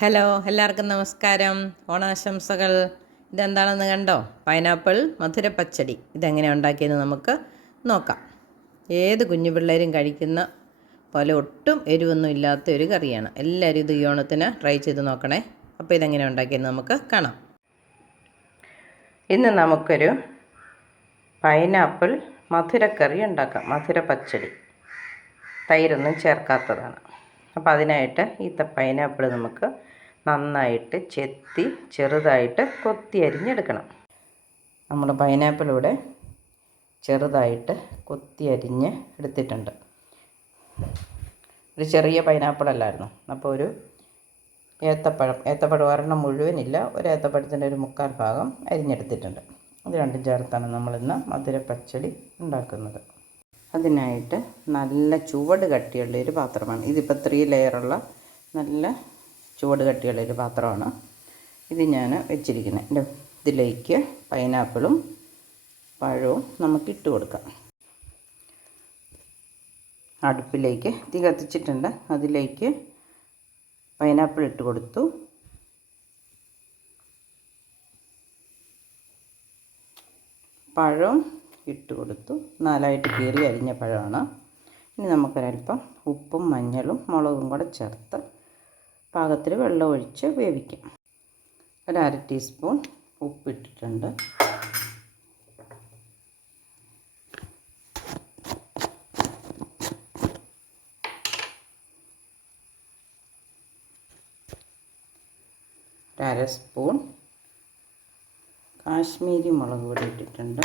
Hello എല്ലാവർക്കും നമസ്കാരം. ഓണാശംസകൾ. ഇതെന്താണെന്ന് കണ്ടോ? പൈനാപ്പിൾ മധുര പച്ചടി. ഇതെങ്ങനെ ഉണ്ടാക്കിയെന്ന് നമുക്ക് നോക്കാം. ഏത് കുഞ്ഞു പിള്ളേരും കഴിക്കുന്ന പോലെ ഒട്ടും എരിവൊന്നും ഇല്ലാത്ത ഒരു കറിയാണ്. എല്ലാവരും ഇത് ഈ ഓണത്തിന് ട്രൈ ചെയ്ത് നോക്കണേ. അപ്പോൾ ഇതെങ്ങനെ ഉണ്ടാക്കിയെന്ന് നമുക്ക് കാണാം. ഇന്ന് നമുക്കൊരു പൈനാപ്പിൾ മധുരക്കറി ഉണ്ടാക്കാം. മധുര പച്ചടി. തൈരൊന്നും ചേർക്കാത്തതാണ്. അപ്പോൾ അതിനായിട്ട് ഈ പൈനാപ്പിൾ നമുക്ക് നന്നായിട്ട് ചെത്തി ചെറുതായിട്ട് കൊത്തി അരിഞ്ഞെടുക്കണം. നമ്മൾ പൈനാപ്പിൾ ഇവിടെ ചെറുതായിട്ട് കൊത്തി അരിഞ്ഞ് എടുത്തിട്ടുണ്ട്. ഒരു ചെറിയ പൈനാപ്പിൾ അല്ലായിരുന്നു അപ്പോൾ ഒരു ഏത്തപ്പഴം ഏത്തപ്പഴം ഒരെണ്ണം മുഴുവനില്ല ഒരു ഏത്തപ്പഴത്തിന്റെ ഒരു മുക്കാൽ ഭാഗം അരിഞ്ഞെടുത്തിട്ടുണ്ട്. അത് രണ്ടും ചേർത്താണ് നമ്മളിന്ന് മധുര പച്ചടി ഉണ്ടാക്കുന്നത്. അതിനായിട്ട് നല്ല ചുവട് കട്ടിയുള്ള ഒരു പാത്രമാണ്. ഇതിപ്പോൾ ത്രീ ലെയറുള്ള നല്ല ചുവട് കട്ടിയുള്ള ഒരു പാത്രമാണ്. ഇത് ഞാൻ വെച്ചിരിക്കുന്നത്. എന്റെ ഇതിലേക്ക് പൈനാപ്പിളും പഴവും നമുക്ക് ഇട്ട് കൊടുക്കാം. അടുപ്പിലേക്ക് തീ കത്തിച്ചിട്ടുണ്ട്. അതിലേക്ക് പൈനാപ്പിൾ ഇട്ട് കൊടുത്തു. പഴം ഇട്ട് കൊടുത്തു. നാലായിട്ട് കീറി അരിഞ്ഞ പഴമാണ് ഇനി നമുക്കൊരൽപ്പം ഉപ്പും മഞ്ഞളും മുളകും കൂടെ ചേർത്ത് പാകത്തിൽ വെള്ളം ഒഴിച്ച് വേവിക്കാം. ഒരര ടീസ്പൂൺ ഉപ്പിട്ടിട്ടുണ്ട്. ഒരര സ്പൂൺ കാശ്മീരി മുളക് പൊടി ഇട്ടിട്ടുണ്ട്.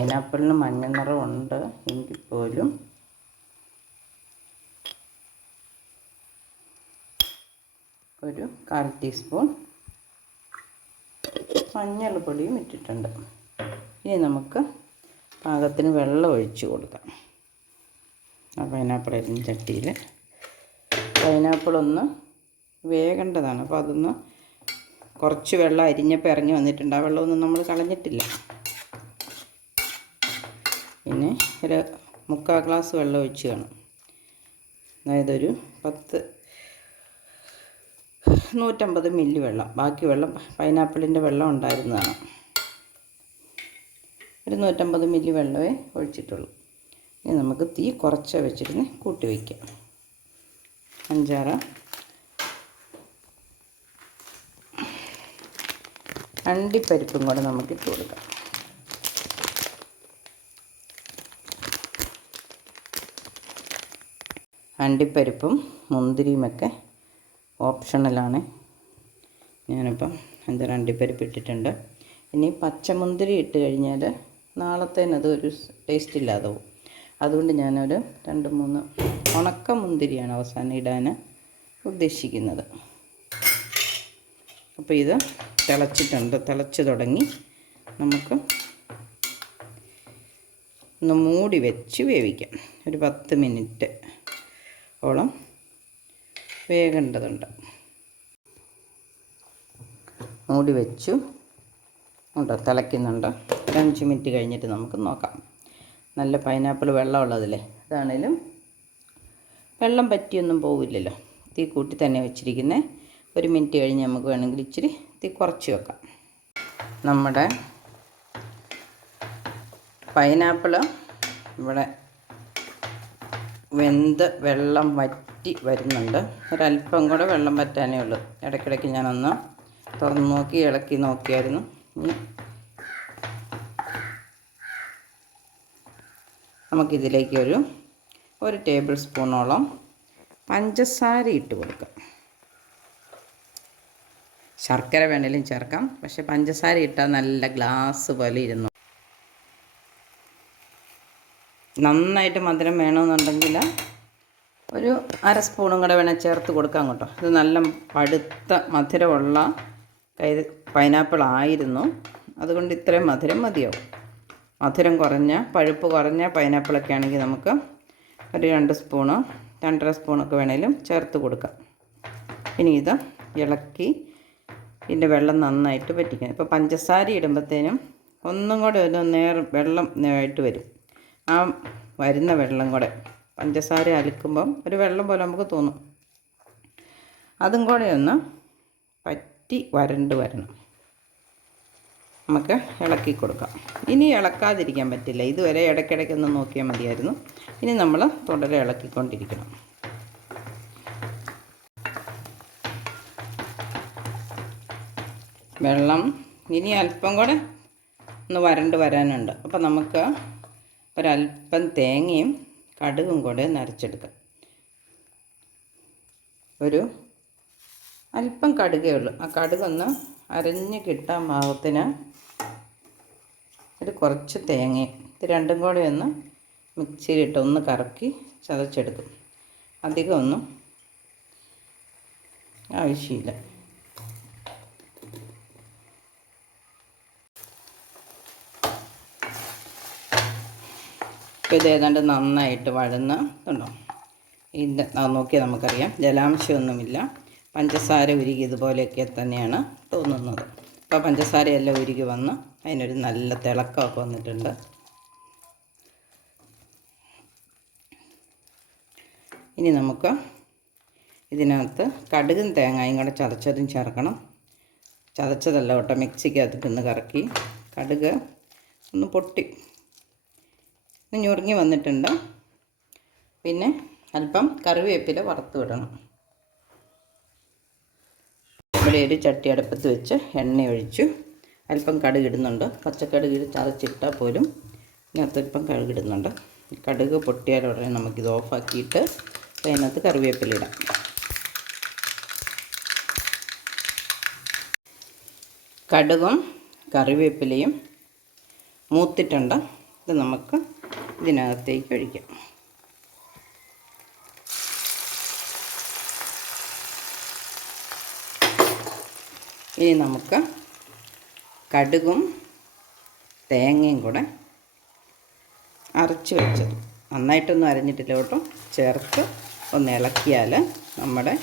പൈനാപ്പിളിന് മഞ്ഞ നിറമുണ്ട് എങ്കിൽ പോലും ഒരു കാൽ ടീസ്പൂൺ മഞ്ഞൾപ്പൊടിയും ഇട്ടിട്ടുണ്ട്. ഇനി നമുക്ക് പാകത്തിന് വെള്ളം ഒഴിച്ചു കൊടുക്കാം. ആ പൈനാപ്പിൾ ചട്ടിയിൽ പൈനാപ്പിളൊന്ന് വേകേണ്ടതാണ്. അപ്പോൾ അതൊന്ന് കുറച്ച് വെള്ളം അരിഞ്ഞപ്പോൾ ഇറങ്ങി വന്നിട്ടുണ്ട്. ആ വെള്ളമൊന്നും നമ്മൾ കളഞ്ഞിട്ടില്ല. പിന്നെ ഒരു മുക്കാൽ ഗ്ലാസ് വെള്ളം ഒഴിച്ച് കാണും അതായത് ഒരു പത്ത് നൂറ്റമ്പത് മില്ലി വെള്ളം. ബാക്കി വെള്ളം പൈനാപ്പിളിന്റെ വെള്ളം ഉണ്ടായിരുന്നതാണ്. ഒരു നൂറ്റമ്പത് മില്ലി വെള്ളമേ ഒഴിച്ചിട്ടുള്ളൂ. ഇനി നമുക്ക് തീ കുറച്ച് വെച്ചിരുന്ന് കൂട്ടി വയ്ക്കാം. അഞ്ചാറ്. അണ്ടിപ്പരിപ്പും കൂടെ നമുക്ക് ഇട്ട് കൊടുക്കാം. അണ്ടിപ്പരിപ്പും മുന്തിരിയുമൊക്കെ ഓപ്ഷണലാണ്. ഞാനിപ്പം അഞ്ചാറ് അണ്ടിപ്പരിപ്പ് ഇട്ടിട്ടുണ്ട്. ഇനി പച്ചമുന്തിരി ഇട്ട് കഴിഞ്ഞാൽ നാളത്തേനത് ഒരു ടേസ്റ്റ് ഇല്ലാതെ പോകും അതുകൊണ്ട് ഞാനൊരു രണ്ട് മൂന്ന് ഉണക്ക മുന്തിരിയാണ് അവസാനം ഇടാൻ ഉദ്ദേശിക്കുന്നത്. അപ്പോൾ ഇത് തിളച്ചിട്ടുണ്ട്. തിളച്ച് തുടങ്ങി നമുക്ക് ഒന്ന് മൂടി വെച്ച് വേവിക്കാം. ഒരു പത്ത് മിനിറ്റ്. ഓളം വേകേണ്ടതുണ്ട്. മൂടി വെച്ചു. ഉണ്ടോ? തിളയ്ക്കുന്നുണ്ട്? ഒരു അഞ്ച് മിനിറ്റ് കഴിഞ്ഞിട്ട് നമുക്ക് നോക്കാം. നല്ല പൈനാപ്പിൾ വെള്ളമുള്ളതില്ലേ? അതാണേലും വെള്ളം പറ്റിയൊന്നും പോവില്ലല്ലോ. തീ കൂട്ടി തന്നെ വെച്ചിരിക്കുന്നത് ഒരു മിനിറ്റ് കഴിഞ്ഞ് നമുക്ക് വേണമെങ്കിൽ ഇച്ചിരി തീ കുറച്ച് വെക്കാം. നമ്മുടെ പൈനാപ്പിൾ ഇവിടെ വെന്ത് വെള്ളം വറ്റി വരുന്നുണ്ട്. ഒരല്പം കൂടെ വെള്ളം വറ്റാനേ ഉള്ളൂ. ഇടയ്ക്കിടയ്ക്ക് ഞാനൊന്ന് തുറന്ന് നോക്കി ഇളക്കി നോക്കിയായിരുന്നു. നമുക്കിതിലേക്ക് ഒരു ഒരു ടേബിൾ സ്പൂണോളം പഞ്ചസാര ഇട്ട് കൊടുക്കാം. ശർക്കര വേണേലും ചേർക്കാം. പക്ഷെ പഞ്ചസാര ഇട്ടാൽ നല്ല ഗ്ലാസ് പോലെ ഇരുന്നു നന്നായിട്ട് മധുരം വേണമെന്നുണ്ടെങ്കിൽ ഒരു അര സ്പൂണും കൂടെ വേണേൽ ചേർത്ത് കൊടുക്കാം കേട്ടോ. ഇത് നല്ല പടുത്ത മധുരമുള്ള കൈ പൈനാപ്പിൾ ആയിരുന്നു. അതുകൊണ്ട് ഇത്രയും മധുരം മതിയാവും മധുരം കുറഞ്ഞ പഴുപ്പ് കുറഞ്ഞ പൈനാപ്പിളൊക്കെ ആണെങ്കിൽ നമുക്ക് ഒരു രണ്ട് സ്പൂണോ രണ്ടര സ്പൂണൊക്കെ വേണേലും ചേർത്ത് കൊടുക്കാം. ഇനി ഇത് ഇളക്കി ഇതിന്റെ വെള്ളം നന്നായിട്ട് പറ്റിക്കണം ഇപ്പോൾ പഞ്ചസാര ഇടുമ്പോഴത്തേനും ഒന്നും കൂടെ ഒരു നേർ വെള്ളം ആയിട്ട് വരും. ആ വരുന്ന വെള്ളം കൂടെ. പഞ്ചസാര അലക്കുമ്പം ഒരു വെള്ളം പോലെ നമുക്ക് തോന്നും. അതും കൂടെ ഒന്ന് പറ്റി വരണ്ട് വരണം. നമുക്ക് ഇളക്കി കൊടുക്കാം. ഇനി ഇളക്കാതിരിക്കാൻ പറ്റില്ല. ഇതുവരെ ഇടയ്ക്കിടയ്ക്കൊന്ന് നോക്കിയാൽ മതിയായിരുന്നു. ഇനി നമ്മൾ തുടരെ ഇളക്കിക്കൊണ്ടിരിക്കണം. വെള്ളം ഇനി അല്പം കൂടെ ഒന്ന് വരണ്ട് വരാനുണ്ട്. അപ്പോൾ നമുക്ക് ഒരല്പം തേങ്ങയും കടുകും കൂടെ നരച്ചെടുക്കാം. ഒരു അല്പം കടുകേ ഉള്ളൂ. ആ കടുകൊന്ന് അരഞ്ഞ് കിട്ടാൻ ഭാഗത്തിന് ഒരു കുറച്ച് തേങ്ങയും ഇത് രണ്ടും കൂടെ ഒന്ന് മിക്സിയിലിട്ട് ഒന്ന് കറക്കി ചതച്ചെടുക്കും. അധികമൊന്നും ആവശ്യമില്ല. ഇപ്പോൾ ഇത് ഏതാണ്ട് നന്നായിട്ട് വഴന്ന് ഉണ്ടോ ഇത് നോക്കിയാൽ നമുക്കറിയാം. ജലാംശമൊന്നുമില്ല. പഞ്ചസാര ഉരുകി ഇതുപോലെയൊക്കെ തന്നെയാണ് തോന്നുന്നത്. അപ്പോൾ പഞ്ചസാരയെല്ലാം ഉരുകി വന്ന് അതിനൊരു നല്ല തിളക്കമൊക്കെ വന്നിട്ടുണ്ട്. ഇനി നമുക്ക് ഇതിനകത്ത് കടുകും തേങ്ങയും കൂടെ ചതച്ചതും ചേർക്കണം. ചതച്ചതല്ല കേട്ടോ മിക്സിക്കകത്തിട്ട് ഒന്ന് കറക്കി. കടുക് ഒന്ന് പൊട്ടി. ഞുറുങ്ങി വന്നിട്ടുണ്ട്. പിന്നെ അല്പം കറിവേപ്പില വറുത്ത് വിടണം ഇവിടെ ഒരു ചട്ടി അടുപ്പത്ത് വെച്ച് എണ്ണ ഒഴിച്ചു. അല്പം കടുക് ഇടുന്നുണ്ട്. പച്ചക്കടുക് ചതച്ചിട്ടാൽ പോലും ഇതിനകത്ത് അല്പം കടുക് ഇടുന്നുണ്ട്. കടുക് പൊട്ടിയാൽ ഉടനെ നമുക്കിത് ഓഫാക്കിയിട്ട് അതിനകത്ത് കറിവേപ്പില ഇടാം. കടുകും കറിവേപ്പിലയും മൂത്തിട്ടുണ്ട്. ഇത് നമുക്ക് ഇതിനകത്തേക്ക് ഒഴിക്കാം. ഇനി നമുക്ക് കടുകും തേങ്ങയും കൂടെ അരച്ച് വെച്ചത്. നന്നായിട്ടൊന്നും അരഞ്ഞിട്ടില്ല കേട്ടോ. ചേർത്ത് ഒന്ന് ഇളക്കിയാൽ നമ്മുടെ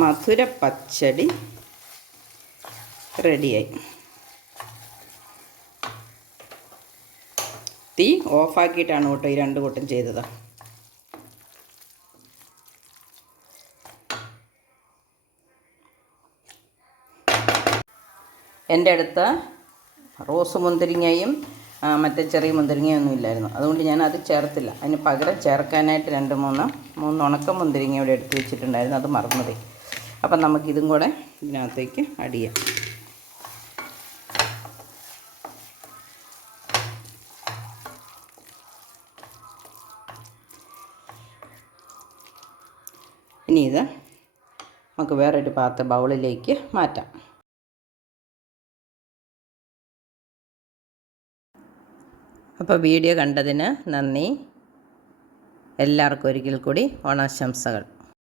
മധുര പച്ചടി റെഡിയായി. തീ ഓഫാക്കിയിട്ടാണ് കേട്ടോ ഈ രണ്ട് കൂട്ടം ചെയ്തത്. എന്റെ അടുത്ത് റോസ് മുന്തിരിങ്ങയും മറ്റേ ചെറിയ മുന്തിരിങ്ങയൊന്നും ഇല്ലായിരുന്നു. അതുകൊണ്ട് ഞാൻ അത് ചേർത്തില്ല. അതിന് പകരം ചേർക്കാനായിട്ട് രണ്ട് മൂന്ന് മൂന്ന് ഉണക്ക മുന്തിരിങ്ങ ഇവിടെ എടുത്ത് വെച്ചിട്ടുണ്ടായിരുന്നു. അത് മറന്നതേ അപ്പം നമുക്കിതും കൂടെ ഇതിനകത്തേക്ക് ആഡ് ഇനി ഇത് നമുക്ക് വേറൊരു പാത്ര ബൗളിലേക്ക് മാറ്റാം. അപ്പോൾ വീഡിയോ കണ്ടതിന് നന്ദി. എല്ലാവർക്കും ഒരിക്കൽ കൂടി ഓണാശംസകൾ.